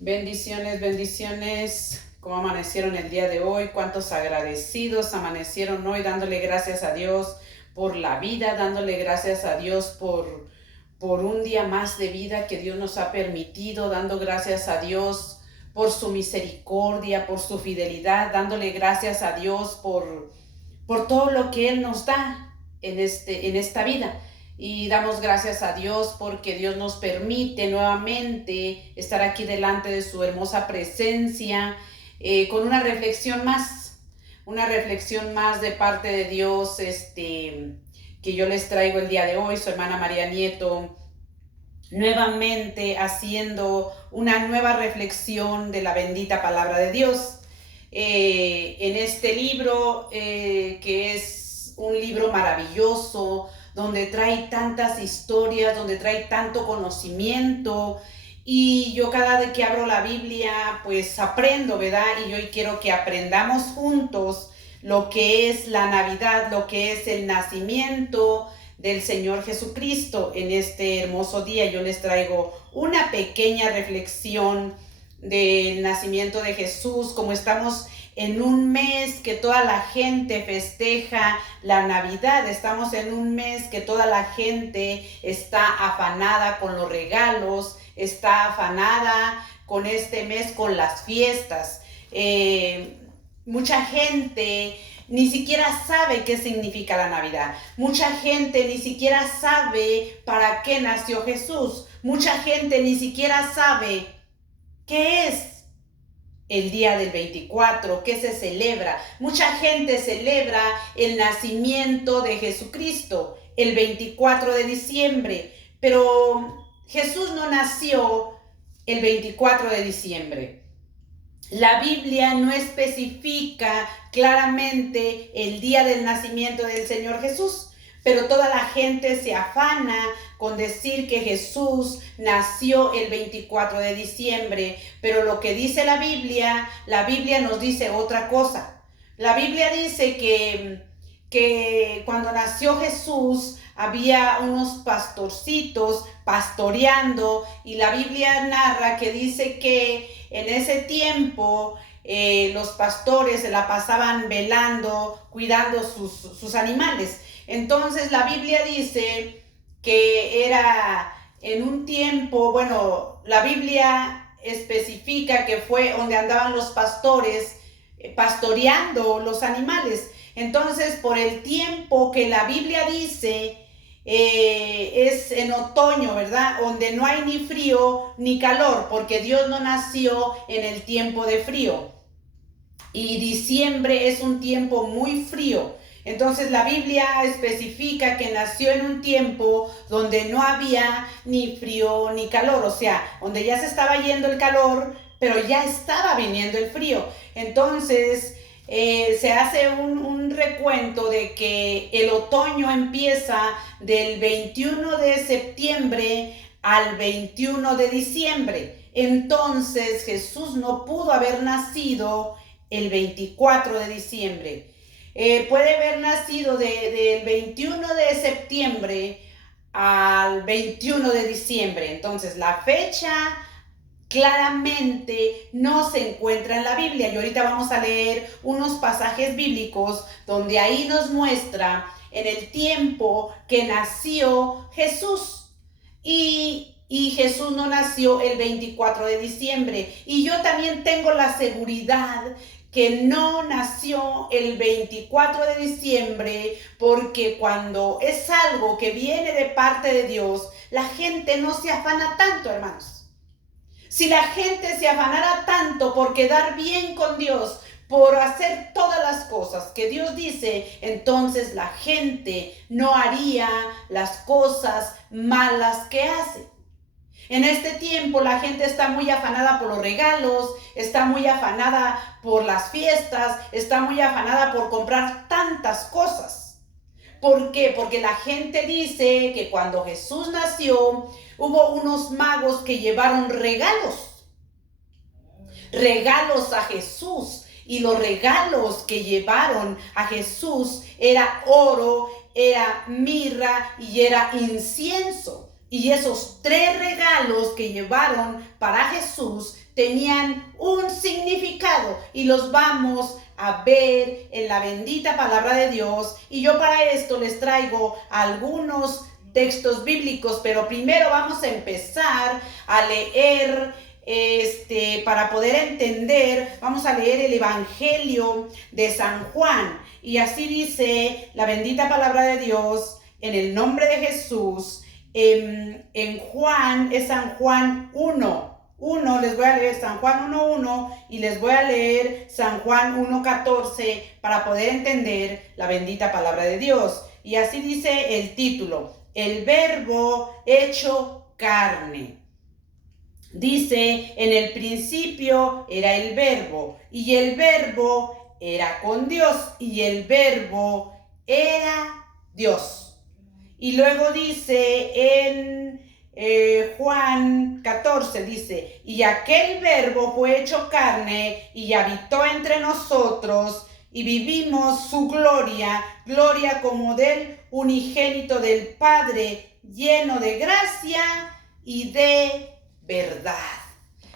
Bendiciones, bendiciones. ¿Cómo amanecieron el día de hoy? ¿Cuántos agradecidos amanecieron hoy dándole gracias a Dios por la vida, dándole gracias a Dios por un día más de vida que Dios nos ha permitido, dando gracias a Dios por su misericordia, por su fidelidad, dándole gracias a Dios por todo lo que Él nos da en esta vida? Y damos gracias a Dios porque Dios nos permite nuevamente estar aquí delante de su hermosa presencia, con una reflexión más de parte de Dios, que yo les traigo el día de hoy. Su hermana María Nieto, nuevamente haciendo una nueva reflexión de la bendita palabra de Dios. En este libro, que es un libro maravilloso, donde trae tantas historias, donde trae tanto conocimiento, y yo cada vez que abro la Biblia, pues aprendo, ¿verdad? Y hoy quiero que aprendamos juntos lo que es la Navidad, lo que es el nacimiento del Señor Jesucristo. En este hermoso día yo les traigo una pequeña reflexión del nacimiento de Jesús. Como estamos en un mes que toda la gente festeja la Navidad, estamos en un mes que toda la gente está afanada con los regalos, está afanada con este mes, con las fiestas. Mucha gente ni siquiera sabe qué significa la Navidad. Mucha gente ni siquiera sabe para qué nació Jesús. Mucha gente ni siquiera sabe qué es el día del 24, qué se celebra. Mucha gente celebra el nacimiento de Jesucristo el 24 de diciembre, pero Jesús no nació el 24 de diciembre. La Biblia no especifica claramente el día del nacimiento del Señor Jesús, pero toda la gente se afana con decir que Jesús nació el 24 de diciembre, pero lo que dice la Biblia nos dice otra cosa. La Biblia dice que cuando nació Jesús había unos pastorcitos pastoreando, y la Biblia narra que dice que en ese tiempo los pastores se la pasaban velando, cuidando sus animales. Entonces la Biblia dice que era en un tiempo, bueno, la Biblia especifica que fue donde andaban los pastores pastoreando los animales. Entonces, por el tiempo que la Biblia dice, es en otoño, ¿verdad? Donde no hay ni frío ni calor, porque Dios no nació en el tiempo de frío. Y diciembre es un tiempo muy frío. Entonces la Biblia especifica que nació en un tiempo donde no había ni frío ni calor, o sea, donde ya se estaba yendo el calor, pero ya estaba viniendo el frío. Entonces se hace un recuento de que el otoño empieza del 21 de septiembre al 21 de diciembre. Entonces Jesús no pudo haber nacido el 24 de diciembre. Puede haber nacido del 21 de septiembre al 21 de diciembre. Entonces la fecha claramente no se encuentra en la Biblia. Y ahorita vamos a leer unos pasajes bíblicos donde ahí nos muestra en el tiempo que nació Jesús. Y Jesús no nació el 24 de diciembre. Y yo también tengo la seguridad que no nació el 24 de diciembre, porque cuando es algo que viene de parte de Dios, la gente no se afana tanto, hermanos. Si la gente se afanara tanto por quedar bien con Dios, por hacer todas las cosas que Dios dice, entonces la gente no haría las cosas malas que hace. En este tiempo la gente está muy afanada por los regalos, está muy afanada por las fiestas, está muy afanada por comprar tantas cosas. ¿Por qué? Porque la gente dice que cuando Jesús nació, hubo unos magos que llevaron regalos a Jesús. Y los regalos que llevaron a Jesús era oro, era mirra y era incienso. Y esos 3 regalos que llevaron para Jesús tenían un significado y los vamos a ver en la bendita palabra de Dios. Y yo para esto les traigo algunos textos bíblicos, pero primero vamos a empezar a leer para poder entender. Vamos a leer el Evangelio de San Juan, y así dice la bendita palabra de Dios en el nombre de Jesús. En Juan, es San Juan 1, les voy a leer San Juan 1:1 y les voy a leer San Juan 1:14 para poder entender la bendita palabra de Dios. Y así dice el título: el verbo hecho carne. Dice: en el principio era el verbo, y el verbo era con Dios, y el verbo era Dios. Y luego dice en Juan 14, dice: y aquel verbo fue hecho carne y habitó entre nosotros, y vivimos su gloria, gloria como del unigénito del Padre, lleno de gracia y de verdad.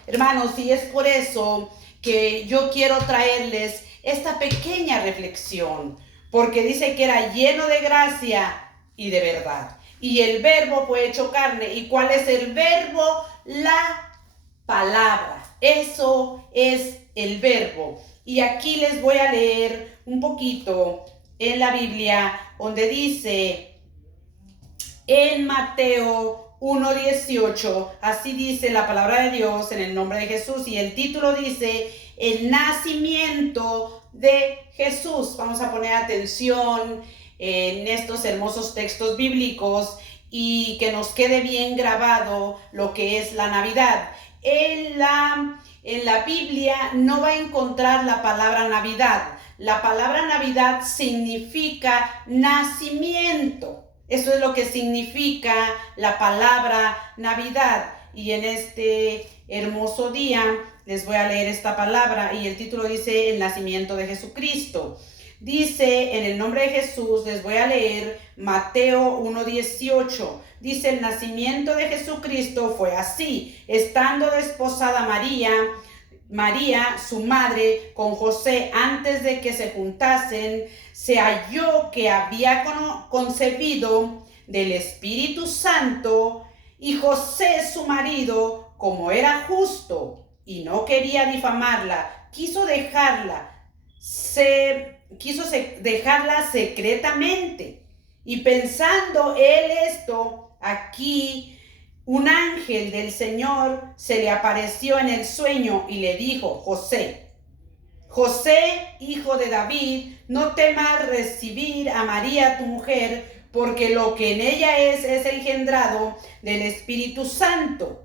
Hermanos, y es por eso que yo quiero traerles esta pequeña reflexión, porque dice que era lleno de gracia y de verdad. Y el verbo fue hecho carne. ¿Y cuál es el verbo? La palabra. Eso es el verbo. Y aquí les voy a leer un poquito en la Biblia, donde dice en Mateo 1:18, así dice la palabra de Dios en el nombre de Jesús, y el título dice: el nacimiento de Jesús. Vamos a poner atención en estos hermosos textos bíblicos y que nos quede bien grabado lo que es la Navidad. En la Biblia no va a encontrar la palabra Navidad. La palabra Navidad significa nacimiento. Eso es lo que significa la palabra Navidad. Y en este hermoso día les voy a leer esta palabra, y el título dice: el nacimiento de Jesucristo. Dice en el nombre de Jesús, les voy a leer Mateo 1:18. Dice: el nacimiento de Jesucristo fue así: estando desposada María, su madre, con José, antes de que se juntasen, se halló que había concebido del Espíritu Santo, y José, su marido, como era justo y no quería difamarla, quiso dejarla secretamente. Y pensando él esto, aquí un ángel del Señor se le apareció en el sueño y le dijo: José, hijo de David, no temas recibir a María tu mujer, porque lo que en ella es engendrado del Espíritu Santo.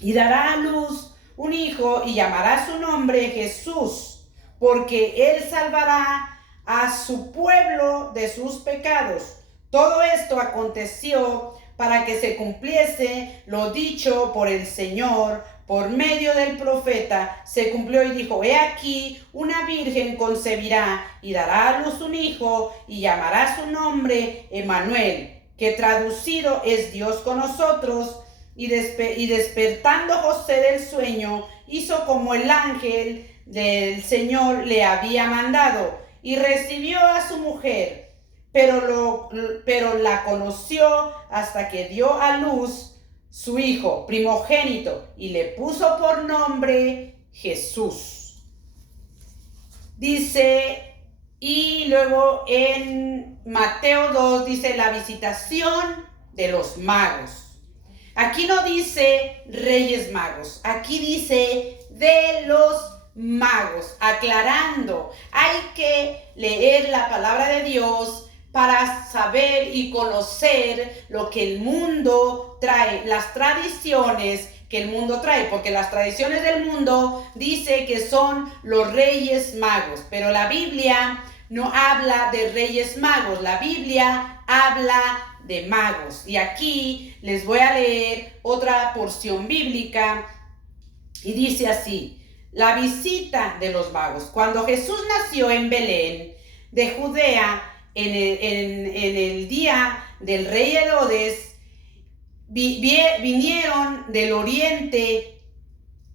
Y dará a luz un hijo y llamará su nombre Jesús, porque él salvará a su pueblo de sus pecados. Todo esto aconteció para que se cumpliese lo dicho por el Señor por medio del profeta. Se cumplió y dijo: he aquí, una virgen concebirá y dará a luz un hijo, y llamará su nombre Emmanuel, que traducido es Dios con nosotros. Y despertando José del sueño, hizo como el ángel del Señor le había mandado, y recibió a su mujer, pero la conoció hasta que dio a luz su hijo primogénito, y le puso por nombre Jesús. Dice, y luego en Mateo 2 dice: la visitación de los magos. Aquí no dice Reyes Magos, aquí dice de los magos, aclarando, hay que leer la palabra de Dios para saber y conocer lo que el mundo trae, las tradiciones que el mundo trae, porque las tradiciones del mundo dice que son los Reyes Magos, pero la Biblia no habla de Reyes Magos, la Biblia habla de magos. Y aquí les voy a leer otra porción bíblica, y dice así: la visita de los magos. Cuando Jesús nació en Belén de Judea, en el día del rey Herodes, vinieron del oriente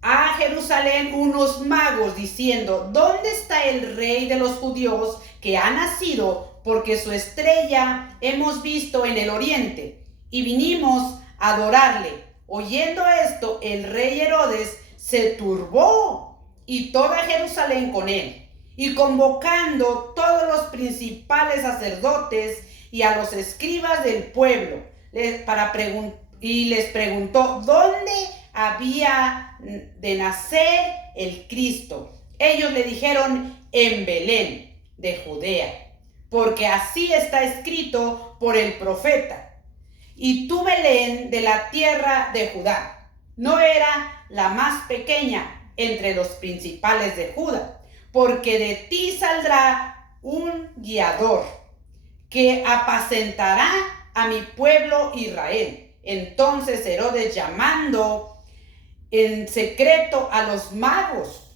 a Jerusalén unos magos diciendo: ¿dónde está el rey de los judíos que ha nacido? Porque su estrella hemos visto en el oriente y vinimos a adorarle. Oyendo esto, el rey Herodes se turbó y toda Jerusalén con él, y convocando todos los principales sacerdotes y a los escribas del pueblo, les preguntó dónde había de nacer el Cristo. Ellos le dijeron: en Belén de Judea, porque así está escrito por el profeta: y tú, Belén, de la tierra de Judá, no era la más pequeña entre los principales de Judá, porque de ti saldrá un guiador que apacentará a mi pueblo Israel. Entonces Herodes, llamando en secreto a los magos,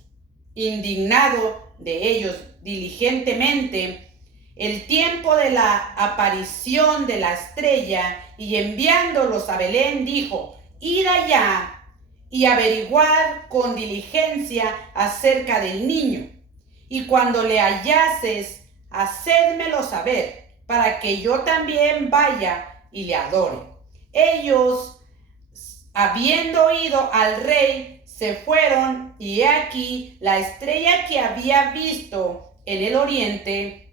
indignado de ellos diligentemente el tiempo de la aparición de la estrella, y enviándolos a Belén, dijo: id allá y averiguad con diligencia acerca del niño, y cuando le hallases, hacedmelo saber, para que yo también vaya y le adore. Ellos, habiendo oído al rey, se fueron, y he aquí la estrella que había visto en el oriente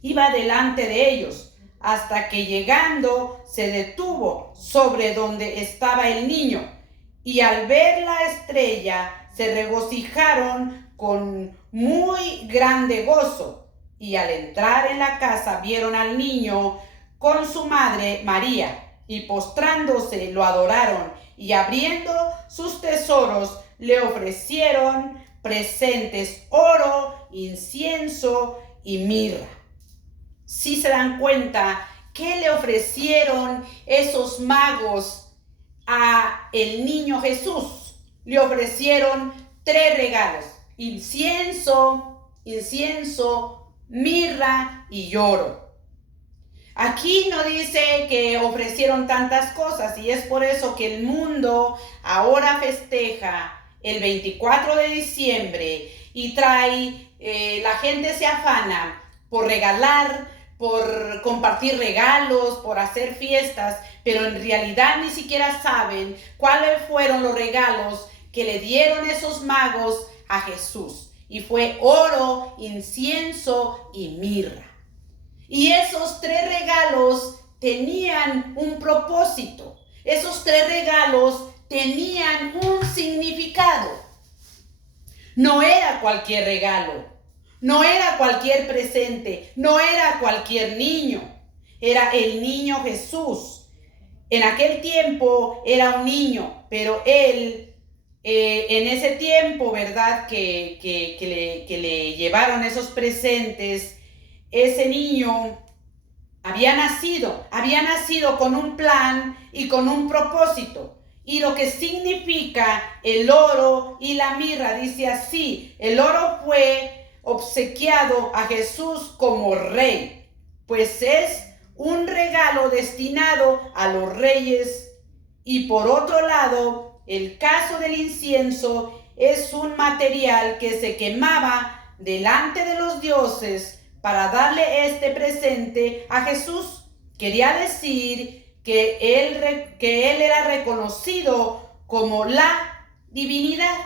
iba delante de ellos, hasta que llegando se detuvo sobre donde estaba el niño, y al ver la estrella se regocijaron con muy grande gozo. Y al entrar en la casa vieron al niño con su madre María, y postrándose lo adoraron, y abriendo sus tesoros le ofrecieron presentes: oro, incienso y mirra. Si se dan cuenta, ¿qué le ofrecieron esos magos a el niño Jesús? Le ofrecieron 3 regalos: incienso, mirra y oro. Aquí no dice que ofrecieron tantas cosas, y es por eso que el mundo ahora festeja el 24 de diciembre y la gente se afana por regalar, por compartir regalos, por hacer fiestas, pero en realidad ni siquiera saben cuáles fueron los regalos que le dieron esos magos a Jesús. Y fue oro, incienso y mirra. Y esos 3 regalos tenían un propósito. Esos 3 regalos tenían un significado. No era cualquier regalo. No era cualquier presente, no era cualquier niño, era el niño Jesús. En aquel tiempo era un niño, pero él, en ese tiempo, ¿verdad? Que le llevaron esos presentes, ese niño había nacido con un plan y con un propósito. Y lo que significa el oro y la mirra, dice así: el oro fue obsequiado a Jesús como rey, pues es un regalo destinado a los reyes. Y por otro lado, el caso del incienso es un material que se quemaba delante de los dioses para darle este presente a Jesús. Quería decir que él era reconocido como la divinidad.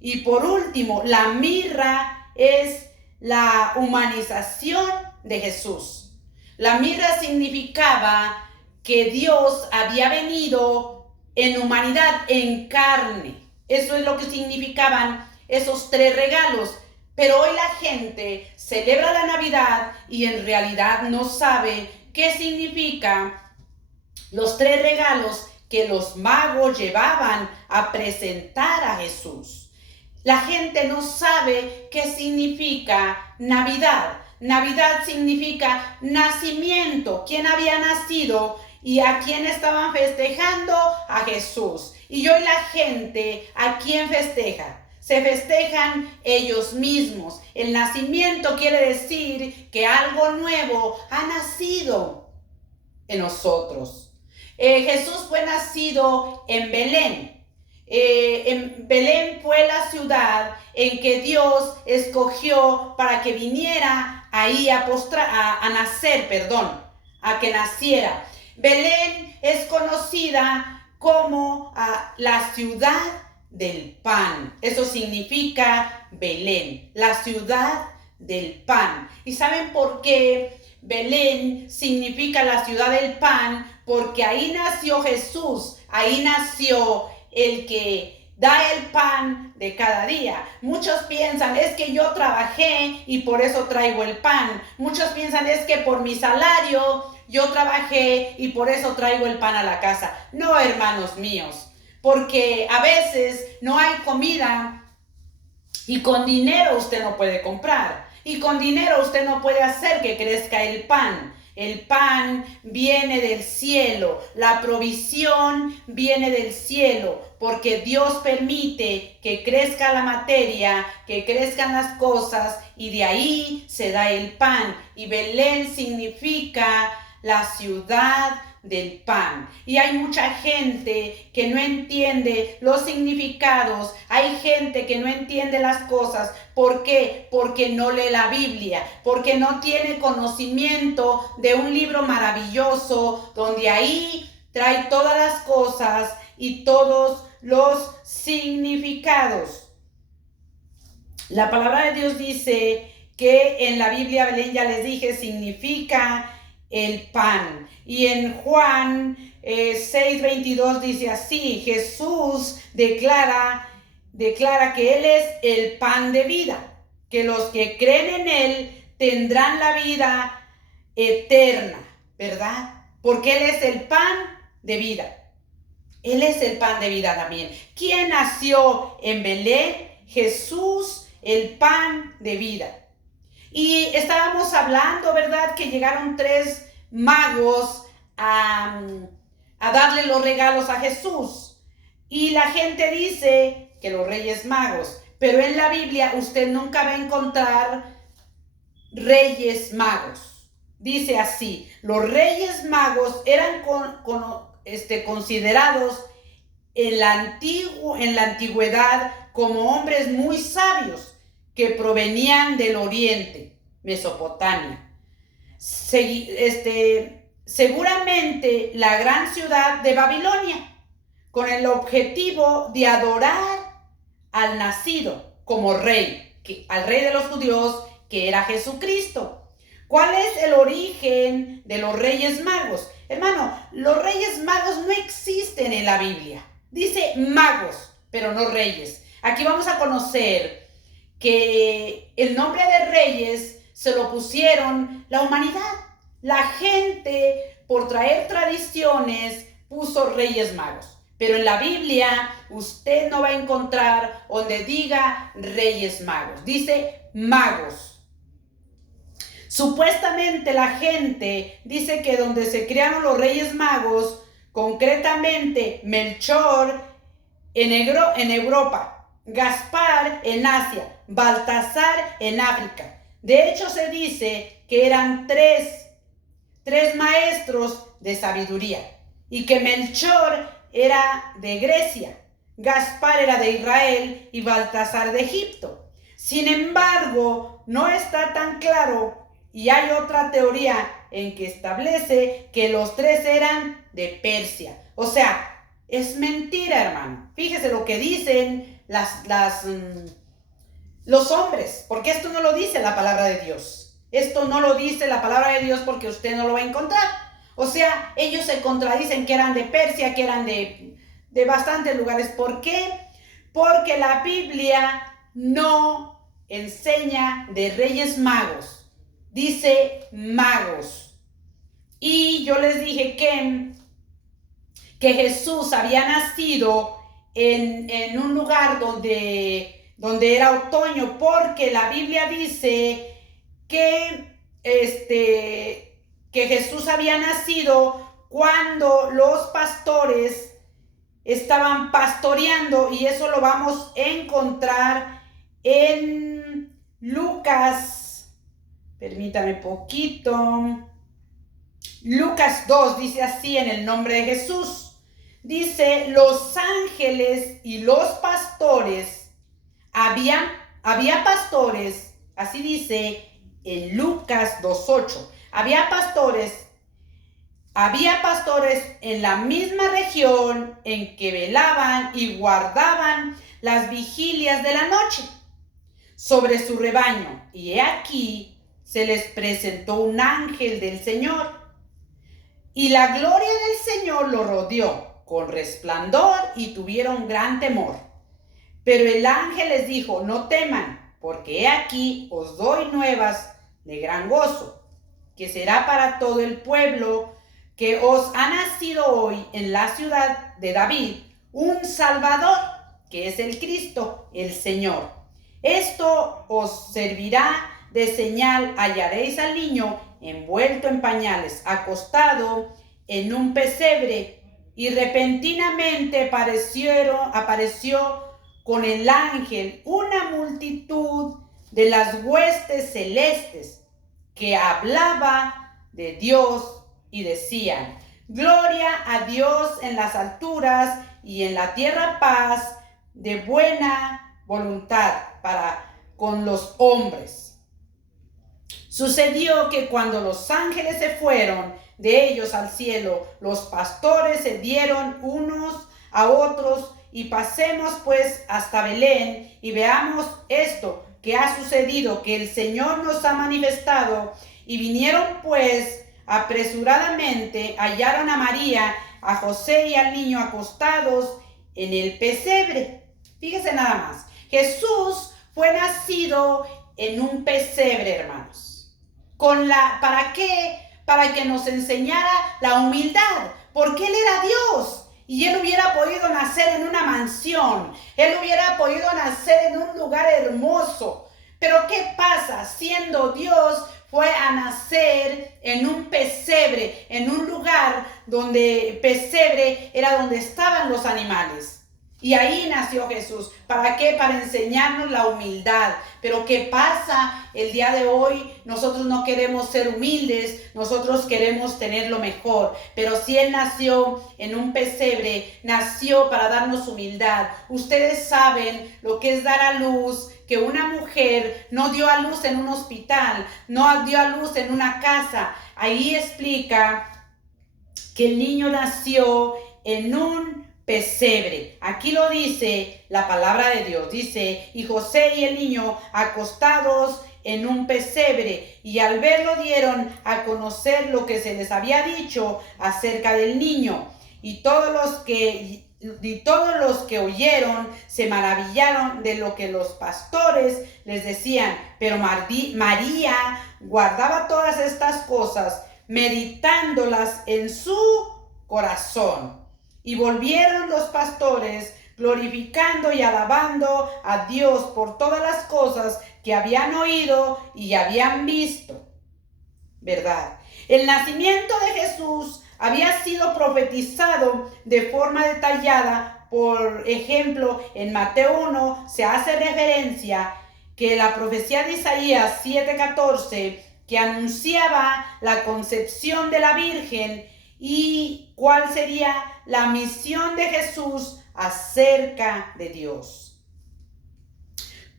Y por último, la mirra es la humanización de Jesús. La mirra significaba que Dios había venido en humanidad, en carne. Eso es lo que significaban esos 3 regalos. Pero hoy la gente celebra la Navidad y en realidad no sabe qué significa los 3 regalos que los magos llevaban a presentar a Jesús. La gente no sabe qué significa Navidad. Navidad significa nacimiento. ¿Quién había nacido y a quién estaban festejando? A Jesús. Y hoy la gente, ¿a quién festeja? Se festejan ellos mismos. El nacimiento quiere decir que algo nuevo ha nacido en nosotros. Jesús fue nacido en Belén. En Belén fue la ciudad en que Dios escogió para que viniera ahí a nacer, a que naciera. Belén es conocida como la ciudad del pan. Eso significa Belén, la ciudad del pan. ¿Y saben por qué Belén significa la ciudad del pan? Porque ahí nació Jesús, ahí nació el que da el pan de cada día. Muchos piensan, es que yo trabajé y por eso traigo el pan. Muchos piensan, es que por mi salario yo trabajé y por eso traigo el pan a la casa. No, hermanos míos, porque a veces no hay comida y con dinero usted no puede comprar. Y con dinero usted no puede hacer que crezca el pan. El pan viene del cielo, la provisión viene del cielo, porque Dios permite que crezca la materia, que crezcan las cosas, y de ahí se da el pan. Y Belén significa la ciudad del pan. Y hay mucha gente que no entiende los significados, hay gente que no entiende las cosas. ¿Por qué? Porque no lee la Biblia, porque no tiene conocimiento de un libro maravilloso donde ahí trae todas las cosas y todos los significados. La palabra de Dios dice que en la Biblia, Belén, ya les dije, significa el pan. Y en Juan 6:22 dice así: Jesús declara que Él es el pan de vida, que los que creen en Él tendrán la vida eterna, ¿verdad? Porque Él es el pan de vida. Él es el pan de vida también. ¿Quién nació en Belén? Jesús, el pan de vida. Y estábamos hablando, ¿verdad? Que llegaron 3 magos a darle los regalos a Jesús. Y la gente dice que los Reyes Magos, pero en la Biblia usted nunca va a encontrar Reyes Magos. Dice así: los Reyes Magos eran considerados en la antigüedad como hombres muy sabios que provenían del oriente, Mesopotamia. Seguramente la gran ciudad de Babilonia, con el objetivo de adorar al nacido como rey, al rey de los judíos, que era Jesucristo. ¿Cuál es el origen de los Reyes Magos? Hermano, los Reyes Magos no existen en la Biblia. Dice magos, pero no reyes. Aquí vamos a conocer que el nombre de reyes se lo pusieron la humanidad. La gente, por traer tradiciones, puso Reyes Magos. Pero en la Biblia usted no va a encontrar donde diga Reyes Magos. Dice magos. Supuestamente la gente dice que donde se crearon los Reyes Magos, concretamente Melchor en Europa, Gaspar en Asia, Baltasar en África. De hecho, se dice que eran tres maestros de sabiduría y que Melchor era de Grecia, Gaspar era de Israel y Baltasar de Egipto. Sin embargo, no está tan claro, y hay otra teoría en que establece que los 3 eran de Persia. O sea, es mentira, hermano. Fíjese lo que dicen los hombres, porque esto no lo dice la palabra de Dios. Esto no lo dice la palabra de Dios porque usted no lo va a encontrar. O sea, ellos se contradicen que eran de Persia, que eran de bastantes lugares. ¿Por qué? Porque la Biblia no enseña de Reyes Magos. Dice magos. Y yo les dije que Jesús había nacido en un lugar donde era otoño, porque la Biblia dice que Jesús había nacido cuando los pastores estaban pastoreando, y eso lo vamos a encontrar en Lucas. Permítame poquito. Lucas 2 dice así en el nombre de Jesús. Dice, los ángeles y los pastores, había pastores, así dice en Lucas 2:8, había pastores en la misma región en que velaban y guardaban las vigilias de la noche sobre su rebaño. Y he aquí, se les presentó un ángel del Señor, y la gloria del Señor lo rodeó con resplandor y tuvieron gran temor. Pero el ángel les dijo, no teman, porque he aquí os doy nuevas de gran gozo, que será para todo el pueblo, que os ha nacido hoy en la ciudad de David un Salvador, que es el Cristo, el Señor. Esto os servirá de señal: hallaréis al niño envuelto en pañales, acostado en un pesebre. Y repentinamente apareció con el ángel una multitud de las huestes celestes que hablaba de Dios y decían, gloria a Dios en las alturas y en la tierra paz de buena voluntad para con los hombres. Sucedió que cuando los ángeles se fueron de ellos al cielo, los pastores se dieron unos a otros y pasemos pues hasta Belén y veamos esto que ha sucedido, que el Señor nos ha manifestado. Y vinieron pues apresuradamente, hallaron a María, a José y al niño acostados en el pesebre. Fíjese nada más, Jesús fue nacido en un pesebre, hermanos. ¿Para qué? Para que nos enseñara la humildad, porque Él era Dios y Él hubiera podido nacer en una mansión, Él hubiera podido nacer en un lugar hermoso. Pero ¿qué pasa? Siendo Dios, fue a nacer en un pesebre, en un lugar donde pesebre era donde estaban los animales. Y ahí nació Jesús. ¿Para qué? Para enseñarnos la humildad. Pero ¿qué pasa el día de hoy? Nosotros no queremos ser humildes, nosotros queremos tener lo mejor. Pero si Él nació en un pesebre, nació para darnos humildad. Ustedes saben lo que es dar a luz, que una mujer no dio a luz en un hospital, no dio a luz en una casa. Ahí explica que el niño nació en un pesebre. Aquí lo dice la palabra de Dios. Dice, y José y el niño acostados en un pesebre, y al verlo dieron a conocer lo que se les había dicho acerca del niño. Y todos los que oyeron se maravillaron de lo que los pastores les decían. Pero María guardaba todas estas cosas, meditándolas en su corazón. Y volvieron los pastores glorificando y alabando a Dios por todas las cosas que habían oído y habían visto. ¿Verdad? El nacimiento de Jesús había sido profetizado de forma detallada. Por ejemplo, en Mateo 1 se hace referencia que la profecía de Isaías 7:14, que anunciaba la concepción de la Virgen y cuál sería la misión de Jesús acerca de Dios.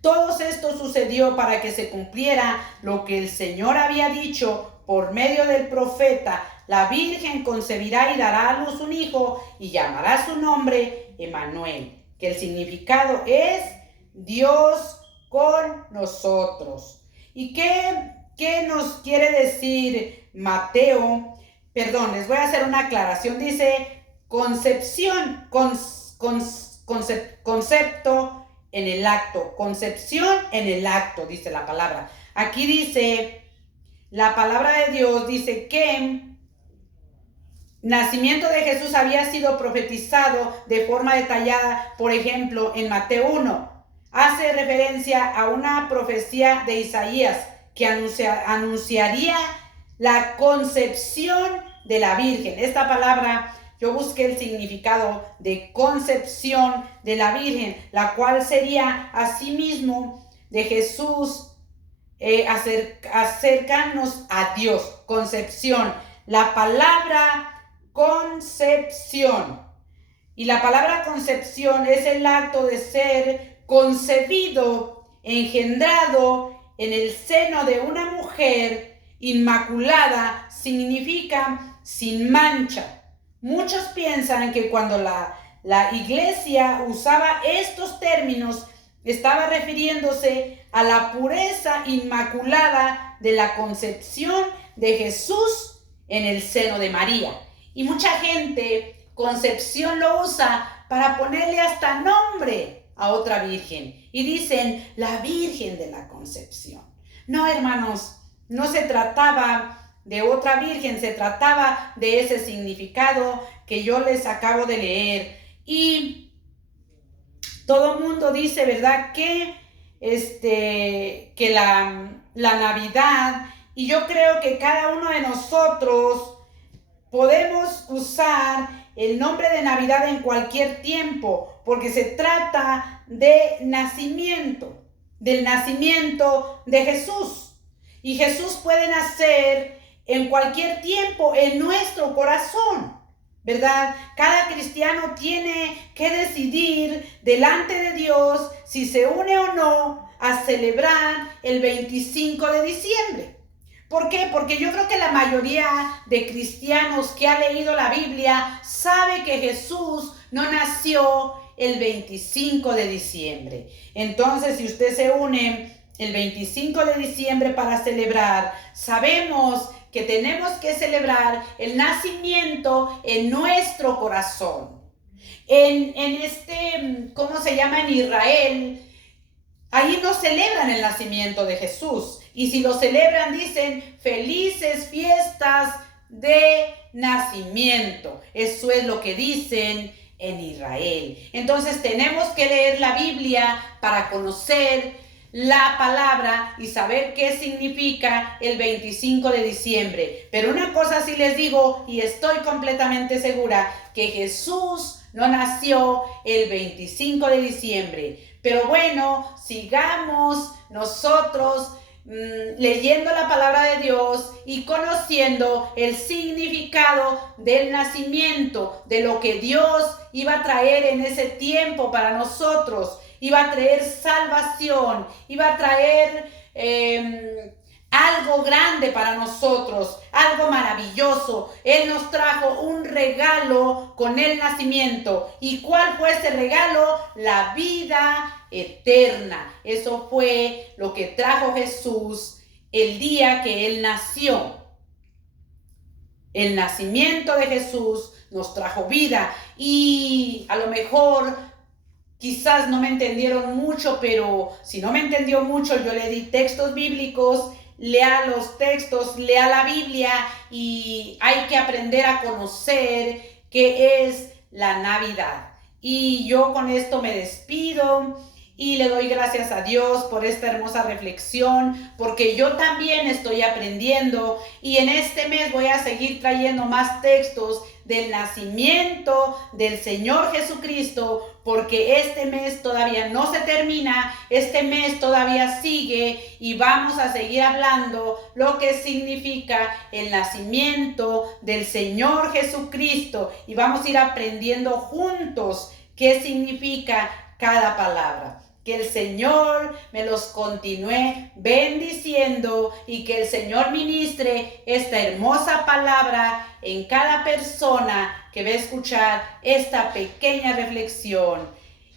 Todo esto sucedió para que se cumpliera lo que el Señor había dicho por medio del profeta: la Virgen concebirá y dará a luz un hijo y llamará su nombre Emmanuel, que el significado es Dios con nosotros. ¿Y qué nos quiere decir Mateo? Perdón, les voy a hacer una aclaración. Dice concepción, concepto en el acto. Concepción en el acto, dice la palabra. Aquí dice, la palabra de Dios dice que nacimiento de Jesús había sido profetizado de forma detallada. Por ejemplo, en Mateo 1, hace referencia a una profecía de Isaías que anunciaría la concepción de la Virgen. Esta palabra, yo busqué el significado de concepción de la Virgen, la cual sería asimismo de Jesús acercarnos a Dios. Concepción. la palabra concepción. Y la palabra concepción es el acto de ser concebido, engendrado en el seno de una mujer inmaculada, significa sin mancha. Muchos piensan que cuando la iglesia usaba estos términos, estaba refiriéndose a la pureza inmaculada de la concepción de Jesús en el seno de María. Y mucha gente concepción lo usa para ponerle hasta nombre a otra virgen. Y dicen, la Virgen de la Concepción. No, hermanos, no se trataba de otra virgen, se trataba de ese significado que yo les acabo de leer. Y todo mundo dice, ¿verdad?, que la Navidad, y yo creo que cada uno de nosotros podemos usar el nombre de Navidad en cualquier tiempo, porque se trata de nacimiento, del nacimiento de Jesús. Y Jesús puede nacer en cualquier tiempo en nuestro corazón, ¿verdad? Cada cristiano tiene que decidir delante de Dios si se une o no a celebrar el 25 de diciembre. ¿Por qué? Porque yo creo que la mayoría de cristianos que ha leído la Biblia sabe que Jesús no nació el 25 de diciembre. Entonces, si usted se une el 25 de diciembre para celebrar, sabemos que tenemos que celebrar el nacimiento en nuestro corazón. ¿Cómo se llama? En Israel, ahí no celebran el nacimiento de Jesús. Y si lo celebran, dicen felices fiestas de nacimiento. Eso es lo que dicen en Israel. Entonces tenemos que leer la Biblia para conocer la palabra y saber qué significa el 25 de diciembre. Pero una cosa sí les digo, y estoy completamente segura, que Jesús no nació el 25 de diciembre. Pero bueno, sigamos nosotros leyendo la palabra de Dios y conociendo el significado del nacimiento, de lo que Dios iba a traer en ese tiempo para nosotros. Iba a traer salvación, iba a traer algo grande para nosotros, algo maravilloso. Él nos trajo un regalo con el nacimiento. ¿Y cuál fue ese regalo? La vida eterna. Eso fue lo que trajo Jesús el día que Él nació. El nacimiento de Jesús nos trajo vida. Y a lo mejor quizás no me entendieron mucho, pero si no me entendió mucho, yo le di textos bíblicos. Lea los textos, lea la Biblia, y hay que aprender a conocer qué es la Navidad. Y yo con esto me despido y le doy gracias a Dios por esta hermosa reflexión, porque yo también estoy aprendiendo, y en este mes voy a seguir trayendo más textos del nacimiento del Señor Jesucristo, porque este mes todavía no se termina, este mes todavía sigue, y vamos a seguir hablando lo que significa el nacimiento del Señor Jesucristo, y vamos a ir aprendiendo juntos qué significa cada palabra. Que el Señor me los continúe bendiciendo, y que el Señor ministre esta hermosa palabra en cada persona que va a escuchar esta pequeña reflexión.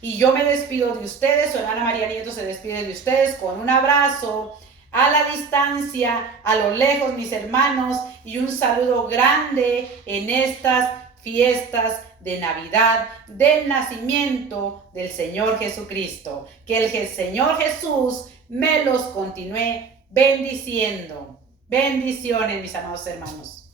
Y yo me despido de ustedes, su hermana María Nieto se despide de ustedes con un abrazo a la distancia, a lo lejos, mis hermanos, y un saludo grande en estas fiestas de Navidad, del nacimiento del Señor Jesucristo. Que el Señor Jesús me los continúe bendiciendo. Bendiciones, mis amados hermanos.